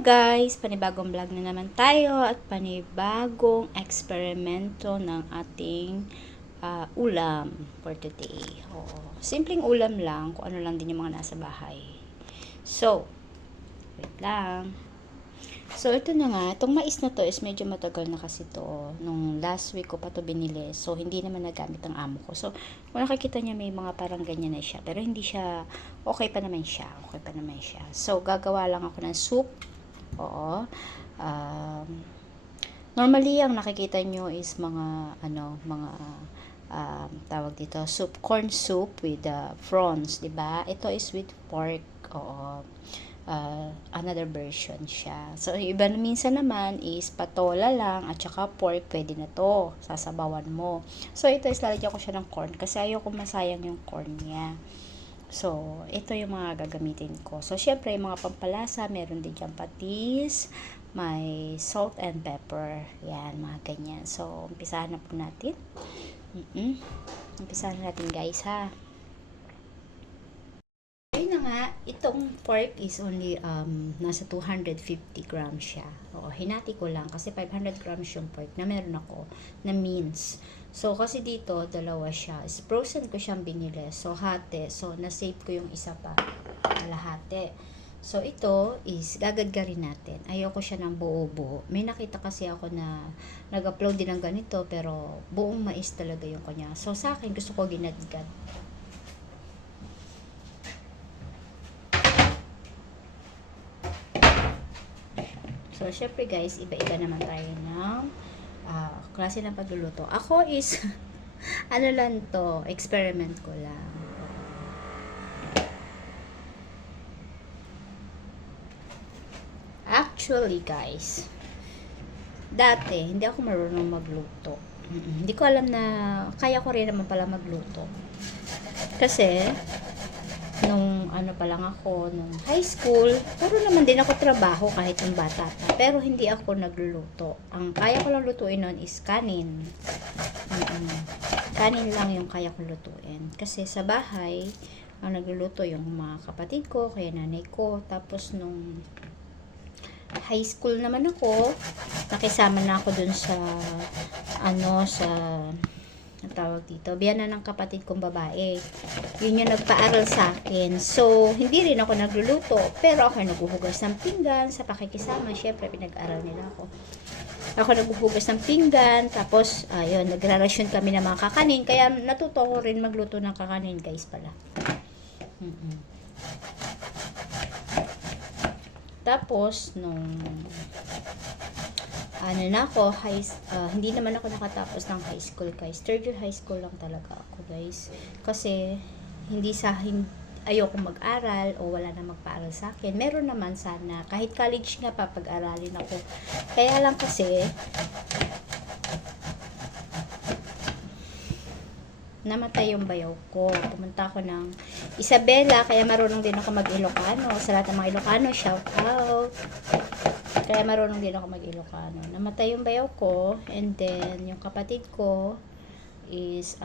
Guys, panibagong vlog na naman tayo at panibagong eksperimento ng ating ulam for today. Oo. Simpleng ulam lang, kung ano lang din yung mga nasa bahay. So, wait lang. So, ito na nga. Itong mais na to is medyo matagal na kasi to. Nung last week ko pa to binili. So, hindi naman nagamit ang amo ko. So, kung nakikita niya may mga parang ganyan na siya. Pero hindi siya, okay pa naman siya. Okay pa naman siya. So, gagawa lang ako ng soup. Oo. Normally, ang nakikita nyo is tawag dito, soup, corn soup with prawns, 'di ba? Ito is with pork. Oo. Another version siya. So, iba minsan naman is patola lang at saka pork, pwede na to. Sasabawan mo. So, ito is lalagyan ko siya ng corn kasi ayoko masayang yung corn niya. So, ito yung mga gagamitin ko. So, syempre, yung mga pampalasa, meron din dyan patis, may salt and pepper. Yan, mga ganyan. So, umpisahan na po natin. Umpisahan na natin, guys, ha. Ayun na nga, itong pork is only nasa 250 grams siya. Oo, hinati ko lang kasi 500 grams yung pork na meron ako na mince. So, kasi dito, dalawa siya. Frozen ko siyang binili. So, hati. So, na-save ko yung isa pa. Kalahati. So, ito is gagadgarin natin. Ayoko siya ng buo-buo. May nakita kasi ako na nag-upload din ng ganito pero buong mais talaga yung kanya. So, sa akin, gusto ko ginadgad. So, syempre guys, iba-iba naman tayo ng klase ng pagluluto. Ako is, ano lang to, experiment ko lang. Actually guys, dati, hindi ako marunong magluto. Hindi ko alam na, kaya ko rin naman pala magluto. Kasi, nung ano pa lang ako, nung high school, pero naman din ako trabaho kahit ng bata pa. Pero hindi ako nagluluto. Ang kaya ko lang lutuin nun is kanin. Kanin lang yung kaya ko lutuin. Kasi sa bahay, ang nagluluto yung mga kapatid ko, kaya nanay ko. Tapos nung high school naman ako, nakisama na ako dun sa ang tawag dito, biyanan ng kapatid kong babae. Yun yung nagpaaral sa akin. So, hindi rin ako nagluluto. Pero ako naghuhugas ng pinggan sa pakikisama. Siyempre, pinag-aral nila ako. Ako naghuhugas ng pinggan. Tapos, ayun, nagrarasyon kami ng mga kakanin. Kaya natuto ko rin magluto ng kakanin, guys, pala. Tapos, nung na ako, hindi naman ako nakatapos ng high school, guys. Third year high school lang talaga ako, guys. Kasi, ayoko mag-aral o wala na magpaaral sa akin. Meron naman sana. Kahit college nga papag-aralin ako. Kaya lang kasi, namatay yung bayaw ko. Pumunta ako ng Isabela, kaya marunong din ako mag-Ilocano. Sa lahat ng mga Ilocano, shout out. Kaya marunong din ako mag-Ilocano. Namatay yung bayaw ko, and then yung kapatid ko is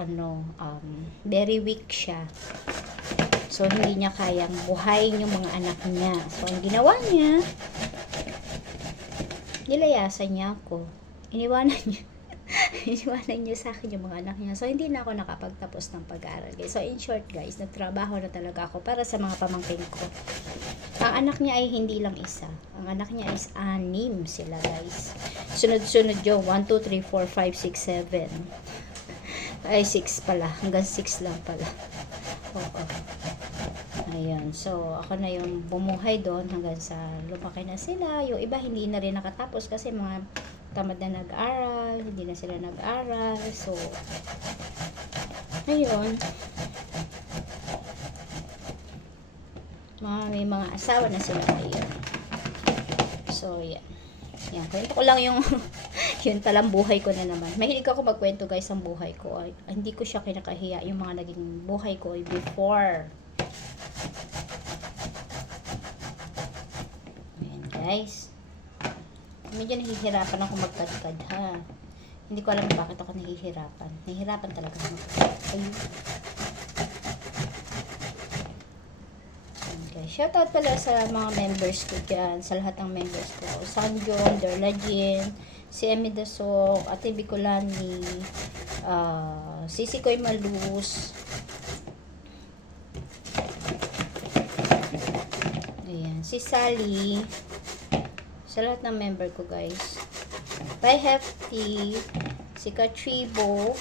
very weak siya. So hindi niya kayang buhayin yung mga anak niya. So ang ginawa niya, nilayasan niya ako. Iniwanan niya sa akin yung mga anak niya. So, hindi na ako nakapagtapos ng pag-aaral, guys. So, in short, guys, nagtrabaho na talaga ako para sa mga pamangkin ko. Ang anak niya ay hindi lang isa. Ang anak niya is 6 sila, guys. Sunod-sunod yung 1, 2, 3, 4, 5, 6, 7. Ay, 6 pala. Hanggang 6 lang pala. Oo. Ayan. So, ako na yung bumuhay doon hanggang sa lumaki na sila. Yung iba, hindi na rin nakatapos kasi mga tamad na nag-aral, hindi na sila nag-aral. So, ayun. May mga asawa na sila ngayon. So, yan. Yan. Kwento ko lang yung yun palang buhay ko na naman. Mahilig ako magkwento, guys, ang buhay ko. Hindi ko siya kinakahiya yung mga naging buhay ko before. Ayan, guys. Medyo nahihirapan ako magkadkad, ha. Hindi ko alam bakit ako nahihirapan. Nahihirapan talaga ako. Ayun. Ayan, guys, Shoutout pala sa mga members ko dyan, sa lahat ng members ko. Sanjon, Derla Jean, si Emmy Dasok, Ate Bicolani, Sisi Koy Malus, ayan, si Sally, sa lahat ng member ko guys. Tay Hefty, si Katribo,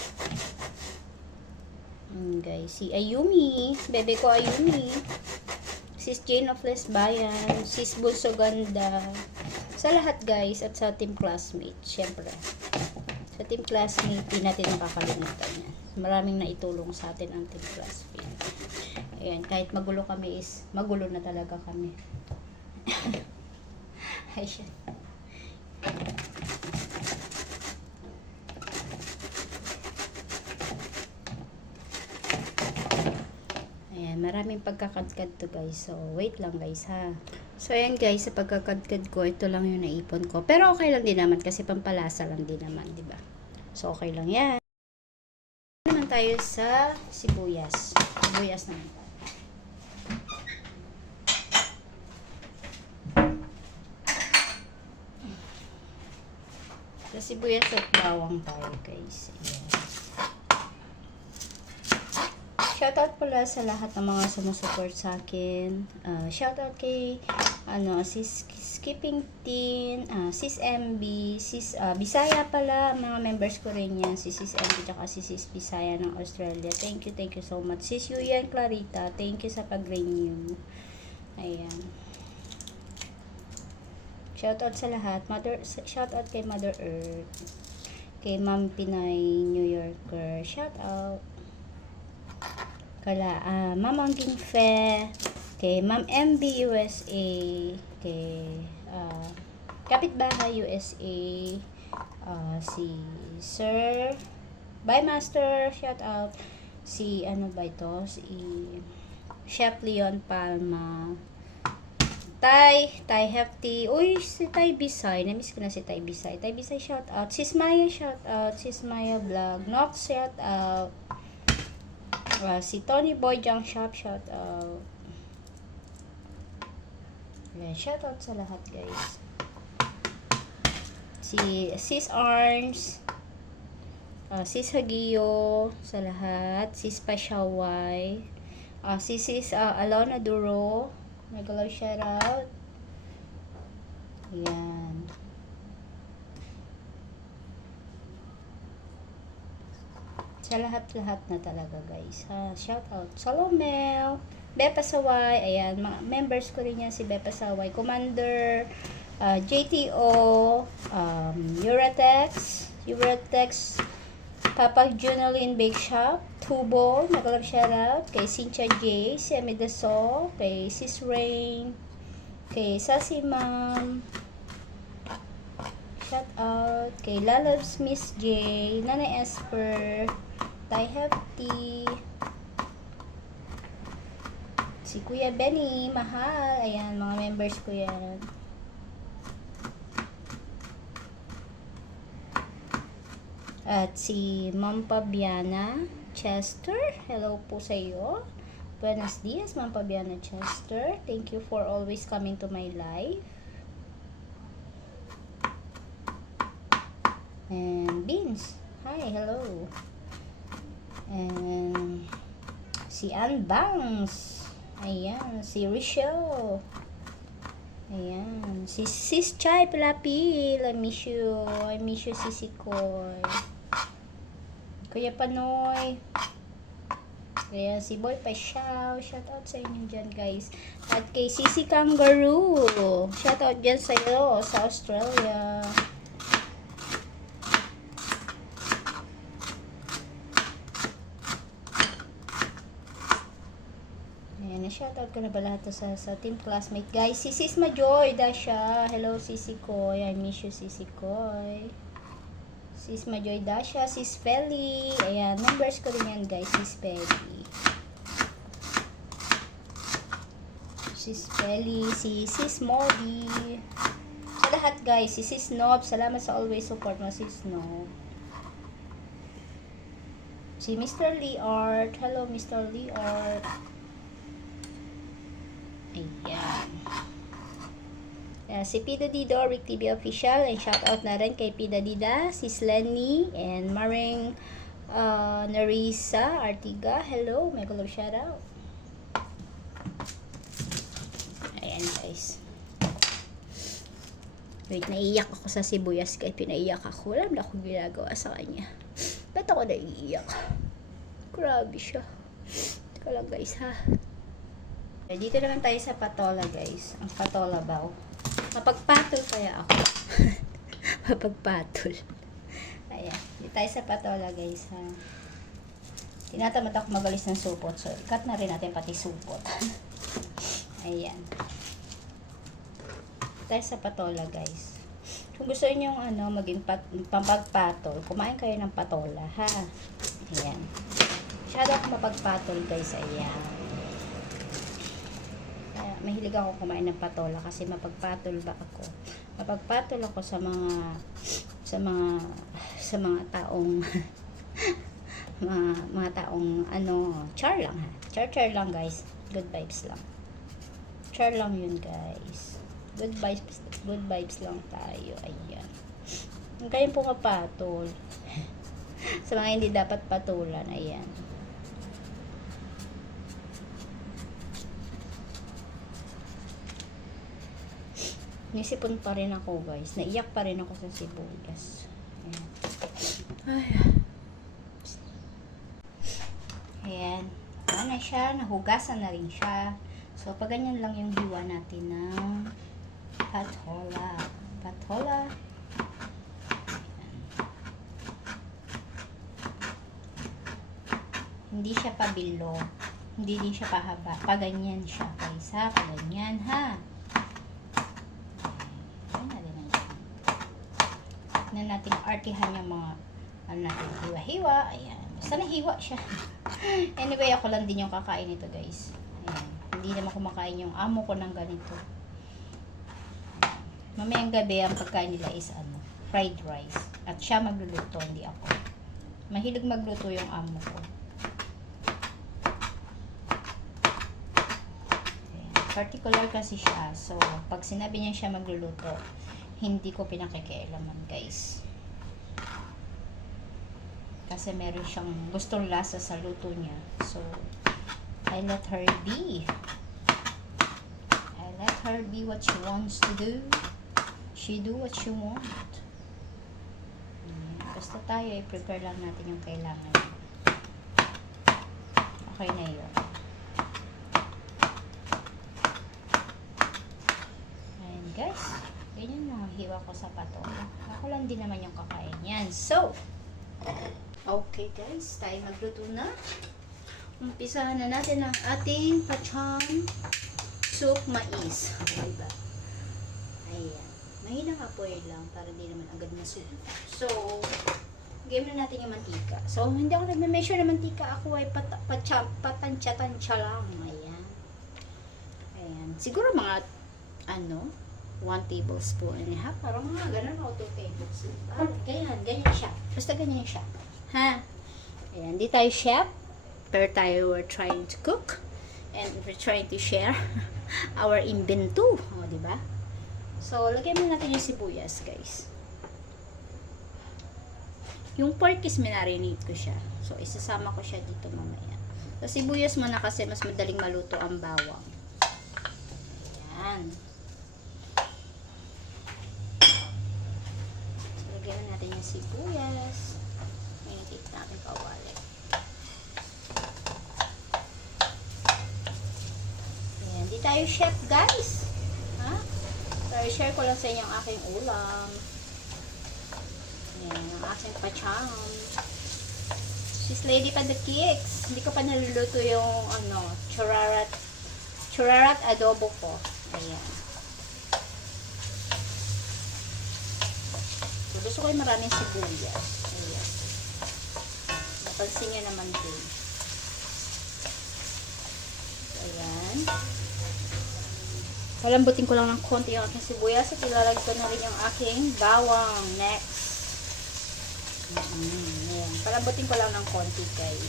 guys, si Ayumi, bebe ko Ayumi, Sis Jane of Lesbayan, Sis Bunso Ganda, sa lahat guys, at sa team classmate, syempre. Sa team classmate, di natin nakakalimutan yan. Maraming naitulong sa atin ang team classmate. Ayan, kahit magulo kami is, magulo na talaga kami. Ayan. Maraming pagkakadkad to guys. So, wait lang guys ha. So, ayan guys, sa pagkakadkad ko, ito lang yung naipon ko. Pero okay lang din naman kasi pampalasa lang din naman, di ba? So, okay lang yan. Naman tayo sa sibuyas. Sibuyas naman tayo. Sa sibuyas at bawang tayo guys. Ayan. Shoutout pala sa lahat ng mga sumusupport sa akin. Shoutout kay Sis Skipping Teen, Sis MB, Sis Bisaya pala, mga members ko rin yan, si Sis MB tsaka si Sis Bisaya ng Australia. Thank you so much. Sis Yuyan Clarita, thank you sa pag-renew. Ayan. Shoutout sa lahat. Shoutout kay Mother Earth, kay Ma'am Pinay New Yorker. Shoutout kala Ma'am Angking Fe, kay Ma'am MB USA, kay Kapitbahay USA, si Sir Bymaster, shout out, si ano ba ito, si Chef Leon Palma, Tay Hefty, uy, si Tay Bisay, namiss ko na si Tay Bisay, shout out, Sis Maya, shout out, Sis Maya Vlog, Nox, shout out, si Tony Boy Junk Shop, shout out. Ayan, shout out sa lahat guys. Si Sis Arms, Sis Hagio, sa lahat. Sis Pasyaway, Sis Alona Duro, nagalaw shout out. Ayan. Sa lahat-lahat na talaga guys ha. Shout out Salomel, Bepa Saway, ayan, mga members ko rin yan, si Bepa Saway, Commander, JTO, Uratex, Papa Junalyn Bake Shop, Tubo, nagalag shout out, kay Cynthia J, si Amidaso, kay Sis Rain, kay Sassy Ma'am, shout out, kay Lalabs Miss J, Nanay Esper, Tay Hefty, si Kuya Benny, mahal, ayan, mga members ko yan. At si Ma'am Pabiana Chester, hello po sa iyo. Buenos dias, Ma'am Pabiana Chester. Thank you for always coming to my life. And Beans, hi, hello. And si Ann Bangs, ayan, si Rochelle, ayan, si Sis Chai Pilapil, I miss you Sisi Koy, Kuya Panoy, ayan, si Boy Pasyaw, shout out sa inyo dyan guys, at kay Sisi Kangaroo, shout out dyan sa iyo sa Australia. Shoutout ko na ba lahat sa team classmate guys. Si Sis Majoy Dasha, hello Sisi Koy, I miss you Sisi Koy. Sis Majoy Dasha, Sis Feli, ayan, members ko rin yan guys, Sis Feli, si Sis Modi, sa lahat guys, si Sis Nob, salamat sa always support mo Sis Nob. Si Mr. Lee Art, hello Mr. Lee Art. Ayan. Si Pida Dido, Rick TV Official, and shout out na rin kay Pida Dida, Sis Lenny, and Maring Narisa Artiga. Hello, may color shout out. Ayan guys. Wait, naiiyak ako sa sibuyas kahit pinaiyak ako. Wala na akong ginagawa sa kanya. Ba't ako naiiyak? Grabe siya. Teka lang guys ha. Dito naman tayo sa patola guys. Ang patola bao. Mapagpatol kaya ako. Mapagpatol. Ayan. Dito tayo sa patola guys ha. Tinatamad ako magalis ng supot. So, ikat na rin natin pati supot. Ayan. Tayo sa patola guys. Kung gusto niyo maging pampagpatol, kumain kayo ng patola ha. Ayan. Masyado ako mapagpatol guys. Ayan. Kaya mahilig ako kumain ng patola kasi mapagpatol ba ako. Mapagpatol ako sa mga taong mga taong char lang ha. Char lang guys. Good vibes lang. Char lang yun guys. Good vibes lang tayo. Ayan. Huwag kayong pumapatol. Sa mga hindi dapat patulan. Ayan. Nisipon pa rin ako guys. Naiyak pa rin ako sa sibuyas. Ayan. Ayan. Ano na siya. Nahugasan na rin siya. So, pag ganyan lang yung hiwa natin ng patola. Patola. Hindi siya pabilo. Hindi din siya pahaba. Paganyan siya guys ha. Paganyan ha. Tignan natin artihan yung mga natin hiwa-hiwa. Ayan. Basta nahiwa siya. Anyway, ako lang din yung kakain ito guys. Ayan. Hindi naman kumakain yung amo ko ng ganito. Mamayang gabi ang pagkain nila is fried rice. At siya magluluto, hindi ako. Mahilig magluto yung amo ko. Ayan. Particular kasi siya. So, pag sinabi niya siya magluluto, hindi ko pinakikialaman guys. Kasi meron siyang gustong lasa sa luto niya. So, I let her be. I let her be what she wants to do. She do what she want. Basta tayo, i-prepare lang natin yung kailangan. Okay na yun. Ayan guys. Ganyan na hiwa ko sa patola. Ako lang din naman yung kakain yan. So, okay guys. Tayo magluto na. Umpisahan na natin ang ating pachang soup mais. Diba? Ayan. Mahinang apoy lang para di naman agad masubo. So, game na natin yung mantika. So, hindi ako nagme-measure ng mantika. Ako ay patansya-tansya lang. Ayan. Ayan. Siguro mga 1 tablespoon and a half. Parang mga ganun o 2 tablespoon. Ganyan siya. Basta ganyan siya. Ha? Ayan. Di tayo chef. Pero tayo we're trying to cook. And we're trying to share our invento. O, diba? So, lagyan mo natin yung sibuyas, guys. Yung pork is minarinate ko siya. So, isasama ko siya dito mamaya. So, sibuyas muna kasi mas madaling maluto ang bawang. Ayan. So, lagyan natin yung sibuyas. May nakita natin kawali. Ayan. Di tayo chef, guys. Ha? So, i-share ko lang sa inyo ang aking ulam. Ayan, ang aking pacham. She's Lady pa the Cakes. Hindi ko pa naluluto yung, churarat adobo ko. Ayan. So, gusto ko yung maraming sibuyas. Ayan. Napansin nyo naman din. Ayan. Palambutin ko lang ng konti yung aking sibuyas at ilalagay ko na rin yung aking bawang next. Ayan. Palambutin ko lang ng konti guys.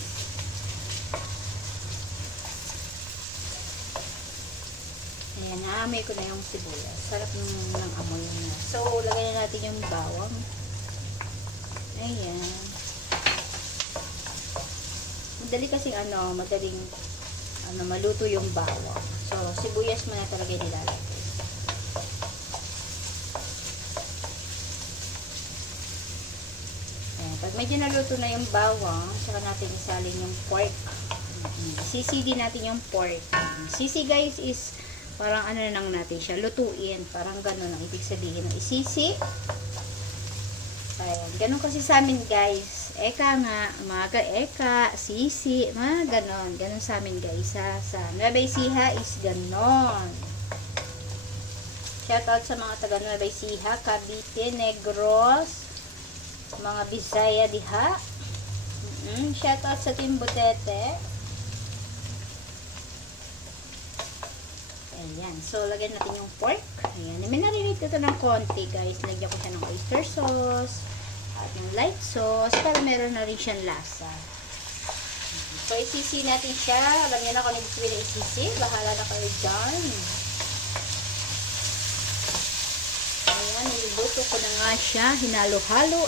'Yan, Ayan, naamoy ko na yung sibuyas. Sarap ng amoy niya. So, lagyan na natin yung bawang. Ayan. Madali kasing madaling maluto yung bawang. So, sibuyas mo na talaga nilalagay. Ayan. Pag medyo naluto na yung bawang, saka natin isalin yung pork. Sisi din natin yung pork. Sisi guys is parang lang natin siya, lutuin. Parang ganun ang ibig sabihin ng isisi. Ayan. Ganun kasi sa amin guys. Eka nga, mga eka, sisi, mga ganon. Ganon sa amin guys. Sa Nueva Ecija is ganon. Shoutout sa mga taga Nueva Ecija, Cavite, Negros, mga Bisaya diha. Shoutout sa Team Butete. Ayan. So, lagyan natin yung pork. Ayan. Minarinate ko ito ng konti guys. Lagyan ko siya ng oyster sauce. At yung light sauce, para meron na rin siyang lasa. So, isisi natin siya. Alam niyo na kung nag-ibig na isisi. Bahala na kayo dyan. Ayan, niluluto ko na nga siya. Hinalo-halo.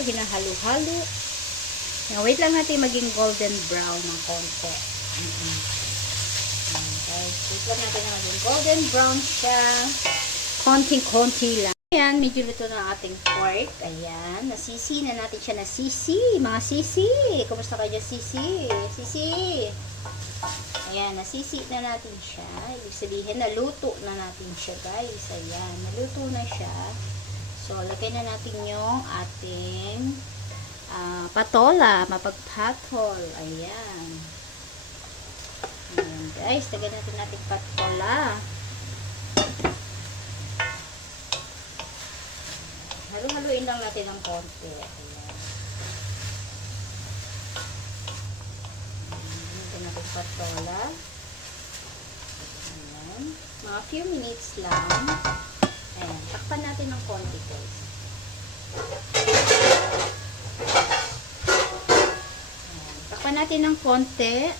Wait lang natin maging golden brown ng konti. Okay. Wait lang natin na maging golden brown siya. Konting-konti lang. Ayan, medyo luto na ating pork. Ayan, nasisi na natin siya na sisi. Mga sisi, kumusta kayo dyan sisi? Sisi. Ayan, nasisi na natin siya. Ibig sabihin, naluto na natin siya guys. Ayan, naluto na siya. So, lagay na natin yung ating patola, mapagpatol. Ayan. Ayan guys, lagay natin ating patola. Halu-haluin lang natin ng konti. Ayan. Ito natin patola. Ayan. Mga few minutes lang. Ayan. Takpan natin ng konti guys. Ayan. Takpan natin ng konti.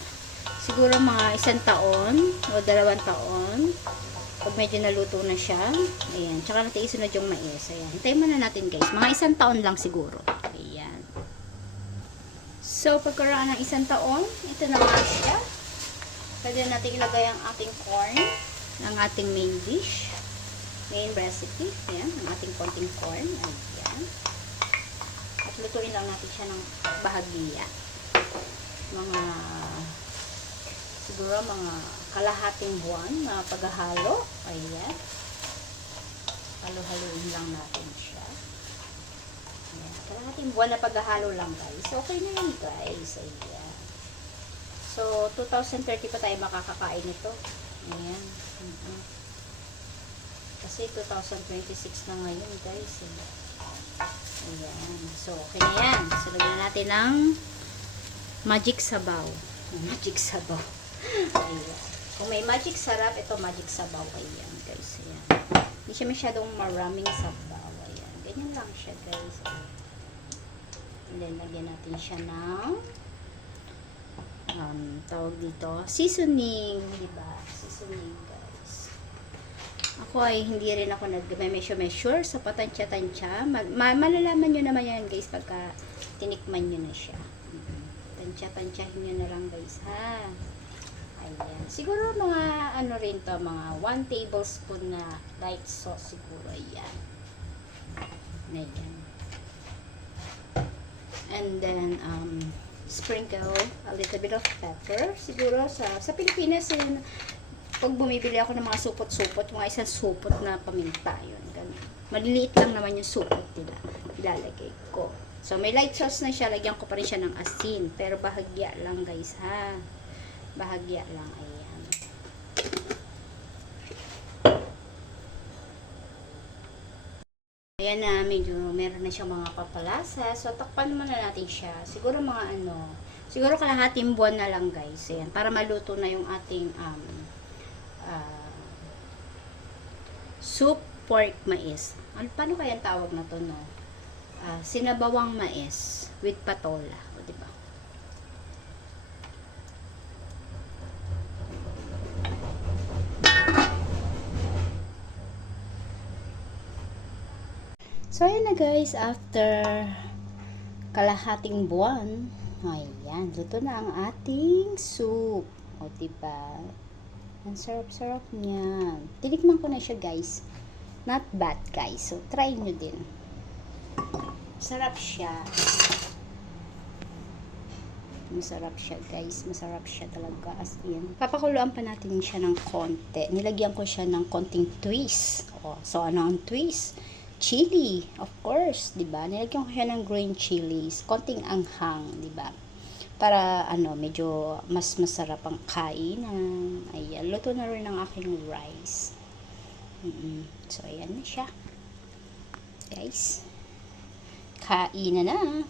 Siguro mga 1 taon o 2 taon. Pag medyo naluto na siya, ayan, tsaka natin isunod yung mais, ayan, hintayin muna natin guys, mga 1 taon lang siguro, ayan. So, pagkaraan ng 1 taon, ito na nga siya. Pwede natin ilagay ang ating corn, ng ating main dish, main recipe, ayan, ang ating konting corn, ayan. At lutuin lang natin siya ng bahagya. Siguro mga kalahating buwan na paghahalo. Ayan. Halo-haloin lang natin siya. Ayan. Kalahating buwan na paghahalo lang guys. Okay na yun guys. Ayan. So, 2030 pa tayo makakakain nito. Ayan. Kasi 2026 na ngayon guys. Ayan. So, okay na yan. So, lagyan natin ng magic sabaw. Magic sabaw. Ayan. Kung may magic sarap, ito magic sabaw. Ayan, guys. Ayan. Hindi siya masyadong maraming sabaw. Ayan. Ganyan lang siya, guys. Ayan. And then, lagyan natin siya ng tawag dito, seasoning. Diba? Seasoning, guys. Ako ay hindi rin ako nag-measure sa patansya-tansya. Malalaman nyo naman yan, guys, pagka tinikman nyo na siya. Tansya-tansyahin nyo na lang, guys, ha? Ayan. Siguro mga rin to, mga 1 tablespoon na light sauce siguro. Ayan. Ayan. And then, sprinkle a little bit of pepper. Siguro sa Pilipinas, yun, pag bumibili ako ng mga supot-supot, mga 1 supot na paminta, yun. Ganun. Maliliit lang naman yung supot nila. Ilalagay ko. So, may light sauce na siya. Lagyan ko pa rin siya ng asin. Pero bahagya lang, guys, ha? Bahagya lang, ayan. Ayan na, medyo meron na siyang mga papalasa. So, takpan naman na natin siya. Siguro mga siguro kalahating buwan na lang guys. Ayan, para maluto na yung ating soup pork mais. Paano kaya tawag na to, no? Sinabawang mais with patola. O, diba? So, ayan na guys, after kalahating buwan, ayan, luto na ang ating soup. O, diba? Ang sarap-sarap niya. Tinikman ko na siya guys. Not bad guys. So, try nyo din. Sarap siya. Masarap siya guys. Masarap siya talaga as in. Papakuluan pa natin siya ng konti. Nilagyan ko siya ng konting twist. O, so, ano ang twist? Chili, of course, 'di ba? Nilagyan ko siya ng green chilies, konting anghang, 'di ba? Para ano, medyo mas masarap ang kainan. Ayan, luto na rin ang aking rice. So ayan na siya. Guys. Kainan na.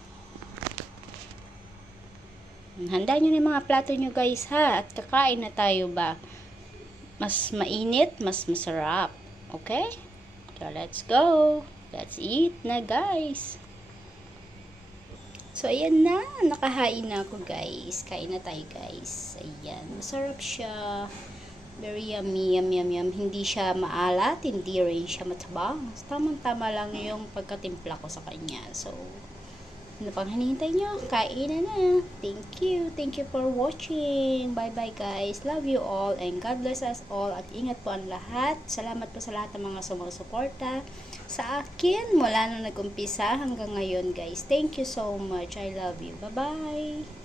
Handa niyo na yung mga plato niyo guys ha, at kakain na tayo ba. Mas mainit, mas masarap. Okay? So, let's go. Let's eat na, guys. So, ayan na. Nakahain na ako, guys. Kain na tayo, guys. Ayan. Masarap siya. Very yummy, yum, yum, yum. Hindi siya maalat. Hindi rin siya matabang. Tamang-tama lang yung pagkatimpla ko sa kanya. So, ano pang hinihintay nyo? Kain na na. Thank you. Thank you for watching. Bye-bye guys. Love you all and God bless us all. At ingat po ang lahat. Salamat po sa lahat ng mga sumusuporta sa akin mula nung nag-umpisa hanggang ngayon guys. Thank you so much. I love you. Bye-bye.